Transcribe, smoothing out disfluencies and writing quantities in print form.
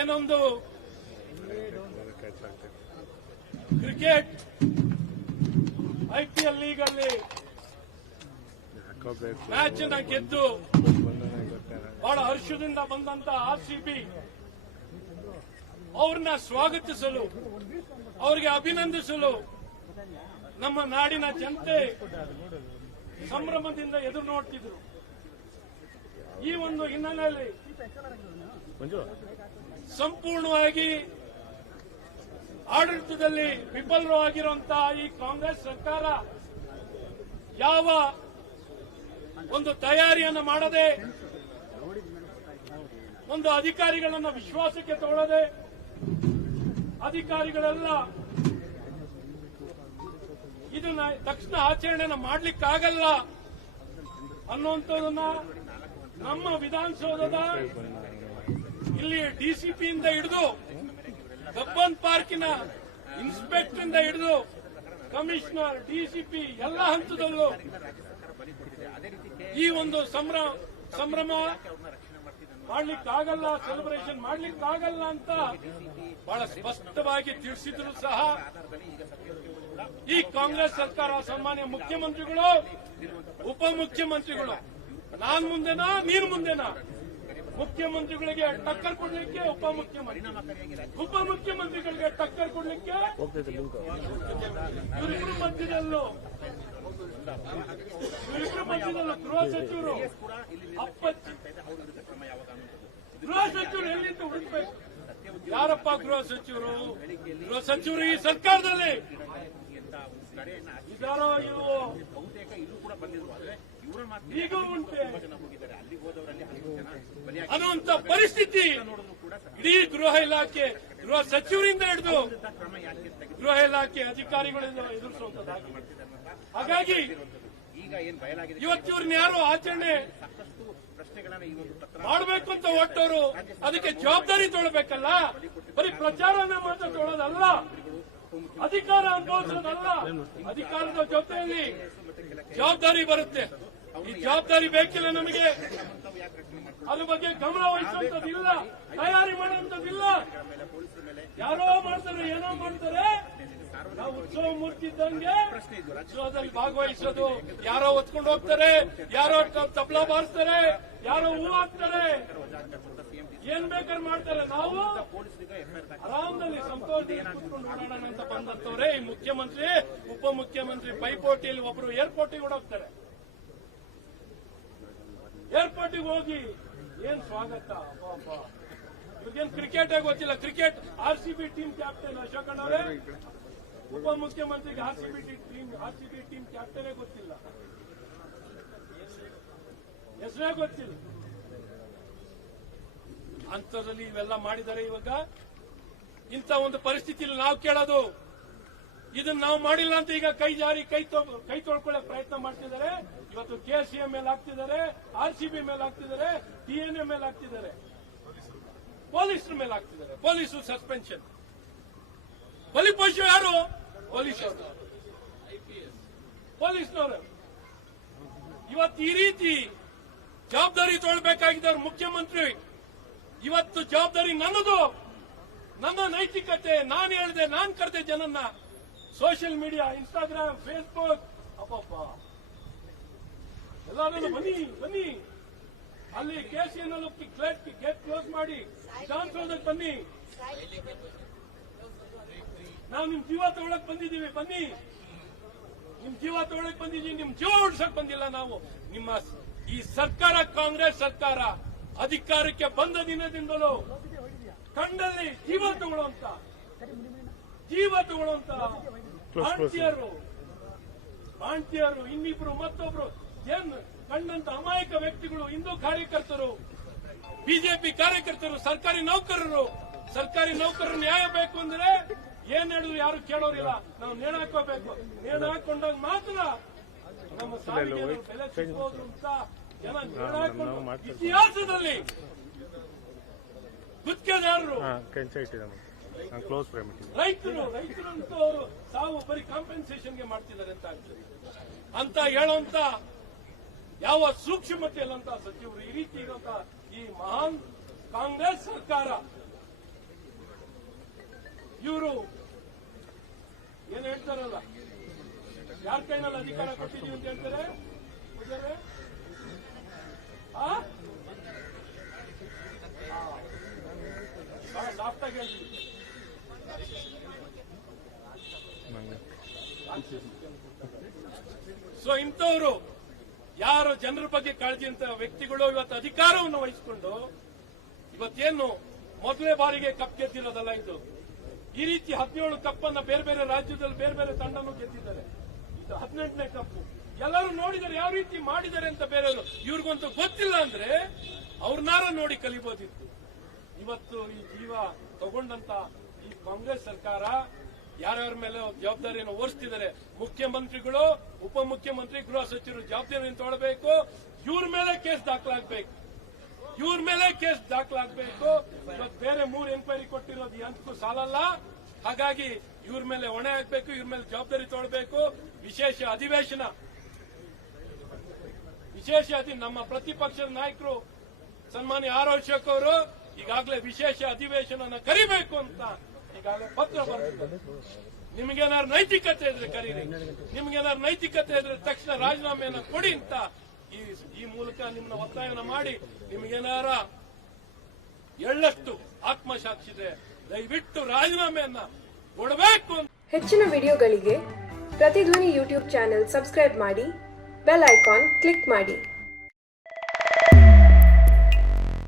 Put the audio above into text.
ಏನೊಂದು cricket IPL legally match ಅನ್ನ ಗೆದ್ದು ಬಹಳ ಹರ್ಷದಿಂದ ಬಂದಂತ RCB ಅವ್ರನ್ನ ಸ್ವಾಗತಿಸಲು, ಅವರಿಗೆ ಅಭಿನಂದಿಸಲು ನಮ್ಮ ನಾಡಿನ ಜನತೆ ಸಂಭ್ರಮದಿಂದ ಎದುರು ನೋಡ್ತಿದ್ರು. ಈ ಒಂದು ಹಿನ್ನೆಲೆಯಲ್ಲಿ ಸಂಪೂರ್ಣವಾಗಿ ಆಡಳಿತದಲ್ಲಿ ವಿಫಲವಾಗಿರುವಂತಹ ಈ ಕಾಂಗ್ರೆಸ್ ಸರ್ಕಾರ ಯಾವ ಒಂದು ತಯಾರಿಯನ್ನು ಮಾಡದೆ, ಒಂದು ಅಧಿಕಾರಿಗಳನ್ನು ವಿಶ್ವಾಸಕ್ಕೆ ತಗೊಳ್ಳದೆ, ಅಧಿಕಾರಿಗಳೆಲ್ಲ ಇದನ್ನ ತಕ್ಷಣ ಆಚರಣೆಯನ್ನು ಮಾಡ್ಲಿಕ್ಕಾಗಲ್ಲ ಅನ್ನುವಂಥದನ್ನ ನಮ್ಮ ವಿಧಾನಸೌಧದ ಇಲ್ಲಿ ಡಿಸಿಪಿಯಿಂದ ಹಿಡಿದು ಕಬ್ಬನ್ ಪಾರ್ಕಿನ ಇನ್ಸ್ಪೆಕ್ಟರ್ ಇಂದ ಹಿಡಿದು ಕಮಿಷನರ್, ಡಿಸಿಪಿ ಎಲ್ಲ ಹಂತದಲ್ಲೂ ಈ ಒಂದು ಸಂಭ್ರಮ ಮಾಡ್ಲಿಕ್ಕಾಗಲ್ಲ, ಸೆಲೆಬ್ರೇಷನ್ ಮಾಡ್ಲಿಕ್ಕಾಗಲ್ಲ ಅಂತ ಬಹಳ ಸ್ಪಷ್ಟವಾಗಿ ತಿಳಿಸಿದ್ರು ಸಹ ಈ ಕಾಂಗ್ರೆಸ್ ಸರ್ಕಾರ, ಸಾಮಾನ್ಯ ಮುಖ್ಯಮಂತ್ರಿಗಳು, ಉಪಮುಖ್ಯಮಂತ್ರಿಗಳು, ನಾನ್ ಮುಂದೆನಾ ನೀನು ಮುಂದೆನಾ, ಮುಖ್ಯಮಂತ್ರಿಗಳಿಗೆ ಟಕ್ಕರ್ ಕೊಡ್ಲಿಕ್ಕೆ ಉಪಮುಖ್ಯಮಂತ್ರಿಗಳಿಗೆ ಟಕ್ಕರ್ ಕೊಡ್ಲಿಕ್ಕೆ ಇವರಿಬ್ಬರ ಮಧ್ಯದಲ್ಲೂ ಗೃಹ ಸಚಿವರು ಎಲ್ಲಿಂದ ಹುಡುಕ್ಬೇಕು? ಯಾರಪ್ಪ ಗೃಹ ಸಚಿವರು? ಗೃಹ ಸಚಿವರು ಈ ಸರ್ಕಾರದಲ್ಲಿ ಇದಾರೋ ಇವು ಈಗ ಉಂಟೆ ಅನ್ನುವಂತ ಪರಿಸ್ಥಿತಿ ಇಡೀ ಗೃಹ ಸಚಿವರಿಂದ ಹಿಡಿದು ಗೃಹ ಇಲಾಖೆ ಅಧಿಕಾರಿಗಳಿಂದ ಎದುರಿಸುವಂತದ್ದಾಗಿದೆ. ಹಾಗಾಗಿ ಇವತ್ತು ಇವ್ರನ್ನ ಯಾರು ಆಚರಣೆ ಮಾಡಬೇಕು ಅಂತ ಹೊರಟವರು ಅದಕ್ಕೆ ಜವಾಬ್ದಾರಿ ತೊಗೊಳ್ಬೇಕಲ್ಲ. ಬರೀ ಪ್ರಚಾರನ ಮಾತ್ರ ತೊಗೊಳ್ಳೋದಲ್ಲ, ಅಧಿಕಾರ ಅನುಭವಿಸೋದಲ್ಲ. ಅಧಿಕಾರದ ಜೊತೆಯಲ್ಲಿ ಜವಾಬ್ದಾರಿ ಬರುತ್ತೆ. ಈ ಜವಾಬ್ದಾರಿ ಬೇಕಿಲ್ಲ ನಮಗೆ. ಅದ್ರ ಬಗ್ಗೆ ಗಮನ ವಹಿಸುವಂತದಿಲ್ಲ, ತಯಾರಿ ಮಾಡುವಂತದಿಲ್ಲ. ಯಾರೋ ಮಾಡ್ತಾರೆ, ಏನೋ ಮಾಡ್ತಾರೆ. ನಾವು ಉತ್ಸವ ಮೂರ್ತಿ ಇದ್ದಂಗೆ ಉತ್ಸವದಲ್ಲಿ ಭಾಗವಹಿಸೋದು. ಯಾರೋ ಹೊತ್ಕೊಂಡು ಹೋಗ್ತಾರೆ, ಯಾರೋ ತಬಲಾ ಬಾರಿಸ್ತಾರೆ, ಯಾರೋ ಹೂ ಹಾಕ್ತಾರೆ, ಏನ್ ಬೇಕಾದ್ರೆ ಮಾಡ್ತಾರೆ. ನಾವು ಆರಾಮದಲ್ಲಿ ಸಂತೋಷದಲ್ಲಿ ಕೂತ್ಕೊಂಡು ಓಡಾಡೋಣ ಅಂತ ಬಂದಂತವ್ರೆ ಈ ಮುಖ್ಯಮಂತ್ರಿ, ಉಪಮುಖ್ಯಮಂತ್ರಿ ಪೈಪೋಟಿಯಲ್ಲಿ ಒಬ್ರು ಏರ್ಪೋರ್ಟಿಗೆ ಓಡೋಗ್ತಾರೆ. ಏರ್ಪೋರ್ಟಿಗೆ ಹೋಗಿ ಏನ್ ಸ್ವಾಗತ. ಇವ್ರಿಗೇನ್ ಕ್ರಿಕೆಟ್ ಗೊತ್ತಿಲ್ಲ. ಕ್ರಿಕೆಟ್ RCB ಟೀಮ್ ಕ್ಯಾಪ್ಟನ್ ಅಶೋಕಣ್ಣ ಅವರೇ, ಉಪಮುಖ್ಯಮಂತ್ರಿಗೆ RCB ಟೀಮ್ ಕ್ಯಾಪ್ಟನೇ ಗೊತ್ತಿಲ್ಲ, ಹೆಸರೇ ಗೊತ್ತಿಲ್ಲ. ಅಂತರಲ್ಲಿ ಇವೆಲ್ಲ ಮಾಡಿದ್ದಾರೆ. ಇವಾಗ ಇಂಥ ಒಂದು ಪರಿಸ್ಥಿತಿಯಲ್ಲಿ ನಾವು ಕೇಳೋದು, ಇದನ್ನ ನಾವು ಮಾಡಿಲ್ಲ ಅಂತ ಈಗ ಕೈ ಜಾರಿ ಕೈ ತೊಳ್ಕೊಳ್ಳೋಕೆ ಪ್ರಯತ್ನ ಮಾಡ್ತಿದ್ದಾರೆ. ಇವತ್ತು KCA ಮೇಲೆ ಹಾಕ್ತಿದ್ದಾರೆ, RCB ಮೇಲೆ ಹಾಕ್ತಿದ್ದಾರೆ, DNA ಮೇಲೆ ಹಾಕ್ತಿದ್ದಾರೆ, ಪೊಲೀಸರ ಮೇಲೆ ಹಾಕ್ತಿದ್ದಾರೆ. ಪೊಲೀಸರು ಸಸ್ಪೆನ್ಷನ್. ಬಲಿಪಶು ಯಾರು? ಪೊಲೀಸ್ನವರು. ಇವತ್ತು ಈ ರೀತಿ ಜವಾಬ್ದಾರಿ ತೊಗೊಳ್ಬೇಕಾಗಿದ್ದವ್ರು ಮುಖ್ಯಮಂತ್ರಿ. ಇವತ್ತು ಜವಾಬ್ದಾರಿ ನನ್ನದು, ನನ್ನ ನೈತಿಕತೆ. ನಾನು ಹೇಳಿದೆ, ನಾನು ಕರೆದೆ ಜನನ್ನ. ಸೋಷಿಯಲ್ ಮೀಡಿಯಾ, ಇನ್ಸ್ಟಾಗ್ರಾಮ್, ಫೇಸ್ಬುಕ್, ಅಪ್ಪಪ್ಪ ಎಲ್ಲರೂ ಬನ್ನಿ ಅಲ್ಲಿ KCA ಗೇಟ್ ಕ್ಲೋಸ್ ಮಾಡಿ ವಿಧಾನಸೌಧಕ್ಕೆ ಬನ್ನಿ. ನಾವು ನಿಮ್ ಜೀವ ತಗೊಳಕ್ ಬಂದಿದ್ದೀವಿ, ಬನ್ನಿ. ನಿಮ್ ಜೀವ ತಗೊಳಕ್ ಬಂದಿದ್ದೀವಿ, ನಿಮ್ ಜೀವ ಉಳಿಸಕ್ ಬಂದಿಲ್ಲ ನಾವು. ನಿಮ್ಮ ಈ ಸರ್ಕಾರ, ಕಾಂಗ್ರೆಸ್ ಸರ್ಕಾರ ಅಧಿಕಾರಕ್ಕೆ ಬಂದ ದಿನದಿಂದಲೂ ಕಂಡಲ್ಲಿ ಜೀವ ತಗೊಳ್ಳುವಂತ ಬಾಂಟಿಯರು, ಇನ್ನಿಬ್ರು ಮತ್ತೊಬ್ರು ಏನ್ ಕಂಡಂತ ಅಮಾಯಕ ವ್ಯಕ್ತಿಗಳು, ಹಿಂದೂ ಕಾರ್ಯಕರ್ತರು, ಬಿಜೆಪಿ ಕಾರ್ಯಕರ್ತರು, ಸರ್ಕಾರಿ ನೌಕರರು ನ್ಯಾಯ ಬೇಕು ಅಂದ್ರೆ ಏನ್ ಹೇಳಿದ್ರು ಯಾರು ಕೇಳೋರಿಲ್ಲ. ನಾವು ನೇಣು ಹಾಕೋಬೇಕು. ನೇಣು ಹಾಕೊಂಡಾಗ ಮಾತ್ರ ನಮ್ಮ ಸಾವಿಗೆ ಬೆಲೆ ಸಿಗ್ಬೋದು ಅಂತ ಜನ ನೇಣು ಹಾಕೊಂಡು ಇತಿಹಾಸದಲ್ಲಿ ಗುತ್ತಿಗೆದಾರರು, ರೈತರು ಅವರು ಸಾವು ಬರೀ ಕಾಂಪೆನ್ಸೇಷನ್ಗೆ ಮಾಡ್ತಿದ್ದಾರೆ ಅಂತ ಹೇಳುವಂತ ಯಾವ ಸೂಕ್ಷ್ಮತೆ ಇಲ್ಲಂತ ಸಚಿವರು ಈ ರೀತಿ ಇರುವಂತ ಈ ಮಹಾನ್ ಕಾಂಗ್ರೆಸ್ ಸರ್ಕಾರ ಹೇಳ್ತಾರಲ್ಲ, ಯಾರ ಕೈನಲ್ಲಿ ಅಧಿಕಾರ ಕೊಟ್ಟಿದ್ದೀವಿ ಅಂತ ಹೇಳ್ತಾರೆ ಪೂಜಾರೆ? ಲಾಸ್ಟ್ ಆಗಿ ಹೇಳ್ತೀವಿ. ಸೊ ಇಂಥವ್ರು ಯಾರು ಜನರ ಬಗ್ಗೆ ಕಾಳಜಿ ಅಂತ ವ್ಯಕ್ತಿಗಳು ಇವತ್ತು ಅಧಿಕಾರವನ್ನು ವಹಿಸಿಕೊಂಡು ಇವತ್ತೇನು ಮೊದಲನೇ ಬಾರಿಗೆ ಕಪ್ ಗೆದ್ದಿರೋದಲ್ಲ ಇದು. ಈ ರೀತಿ 17 ಕಪ್ಪನ್ನ ಬೇರೆ ಬೇರೆ ರಾಜ್ಯದಲ್ಲಿ ಬೇರೆ ಬೇರೆ ತಂಡನೂ ಗೆದ್ದಿದ್ದಾರೆ. ಇದು 18ನೇ ಕಪ್ಪು. ಎಲ್ಲರೂ ನೋಡಿದರೆ ಯಾವ ರೀತಿ ಮಾಡಿದ್ದಾರೆ ಅಂತ ಬೇರೆಯವರು. ಇವ್ರಿಗಂತೂ ಗೊತ್ತಿಲ್ಲ ಅಂದ್ರೆ ಅವ್ರನ್ನಾರ ನೋಡಿ ಕಲಿಬೋದಿತ್ತು. ಇವತ್ತು ಈ ಜೀವ ತಗೊಂಡಂತ ಈ ಕಾಂಗ್ರೆಸ್ ಸರ್ಕಾರ ಯಾರ್ಯಾರ ಮೇಲೆ ಜವಾಬ್ದಾರಿಯನ್ನು ಹೊರಿಸ್ತಿದ್ದಾರೆ. ಮುಖ್ಯಮಂತ್ರಿಗಳು, ಉಪಮುಖ್ಯಮಂತ್ರಿ, ಗೃಹ ಸಚಿವರು ಜವಾಬ್ದಾರಿಯನ್ನು ತೊಗೊಳ್ಬೇಕು. ಇವ್ರ ಮೇಲೆ ಕೇಸ್ ದಾಖಲಾಗಬೇಕು. ಇವತ್ತು ಬೇರೆ 3 ಎನ್ಕ್ವೈರಿ ಕೊಟ್ಟಿರೋದು ಎಂತಕ್ಕೂ ಸಾಲಲ್ಲ. ಹಾಗಾಗಿ ಇವ್ರ ಮೇಲೆ ಹೊಣೆ ಹಾಕಬೇಕು, ಇವ್ರ ಮೇಲೆ ಜವಾಬ್ದಾರಿ ತೊಗೊಳ್ಬೇಕು. ವಿಶೇಷ ಅಧಿವೇಶನ ನಮ್ಮ ಪ್ರತಿಪಕ್ಷದ ನಾಯಕರು ಸನ್ಮಾನ್ಯ ಆರ್ ಅಶೋಕ್ ಅವರು ಈಗಾಗಲೇ ವಿಶೇಷ ಅಧಿವೇಶನ ಕರಿಬೇಕು ಅಂತ ಈಗಾಗಲೇ ಪತ್ರ ಬರೆದಿದ್ದಾರೆ. ನಿಮಗೇನಾದ್ರು ನೈತಿಕತೆ ಇದ್ರೆ ಕರೀರಿ, ನಿಮ್ಗೇನಾದ್ರು ನೈತಿಕತೆ ಇದ್ರೆ ತಕ್ಷಣ ರಾಜೀನಾಮೆಯನ್ನು ಕೊಡಿ ಅಂತ ಈ ಮೂಲಕ ನಿಮ್ಮನ್ನ ಒತ್ತಾಯನ ಮಾಡಿ, ನಿಮಗೇನಾರ ಎಳ್ಳಷ್ಟು ಆತ್ಮಸಾಕ್ಷಿ ಇದೆ ದಯವಿಟ್ಟು ರಾಜೀನಾಮೆಯನ್ನ ಕೊಡಬೇಕು. ಹೆಚ್ಚಿನ ವಿಡಿಯೋಗಳಿಗೆ ಪ್ರತಿಧ್ವನಿ ಯೂಟ್ಯೂಬ್ ಚಾನೆಲ್ ಸಬ್ಸ್ಕ್ರೈಬ್ ಮಾಡಿ, ಬೆಲ್ ಐಕಾನ್ ಕ್ಲಿಕ್ ಮಾಡಿ.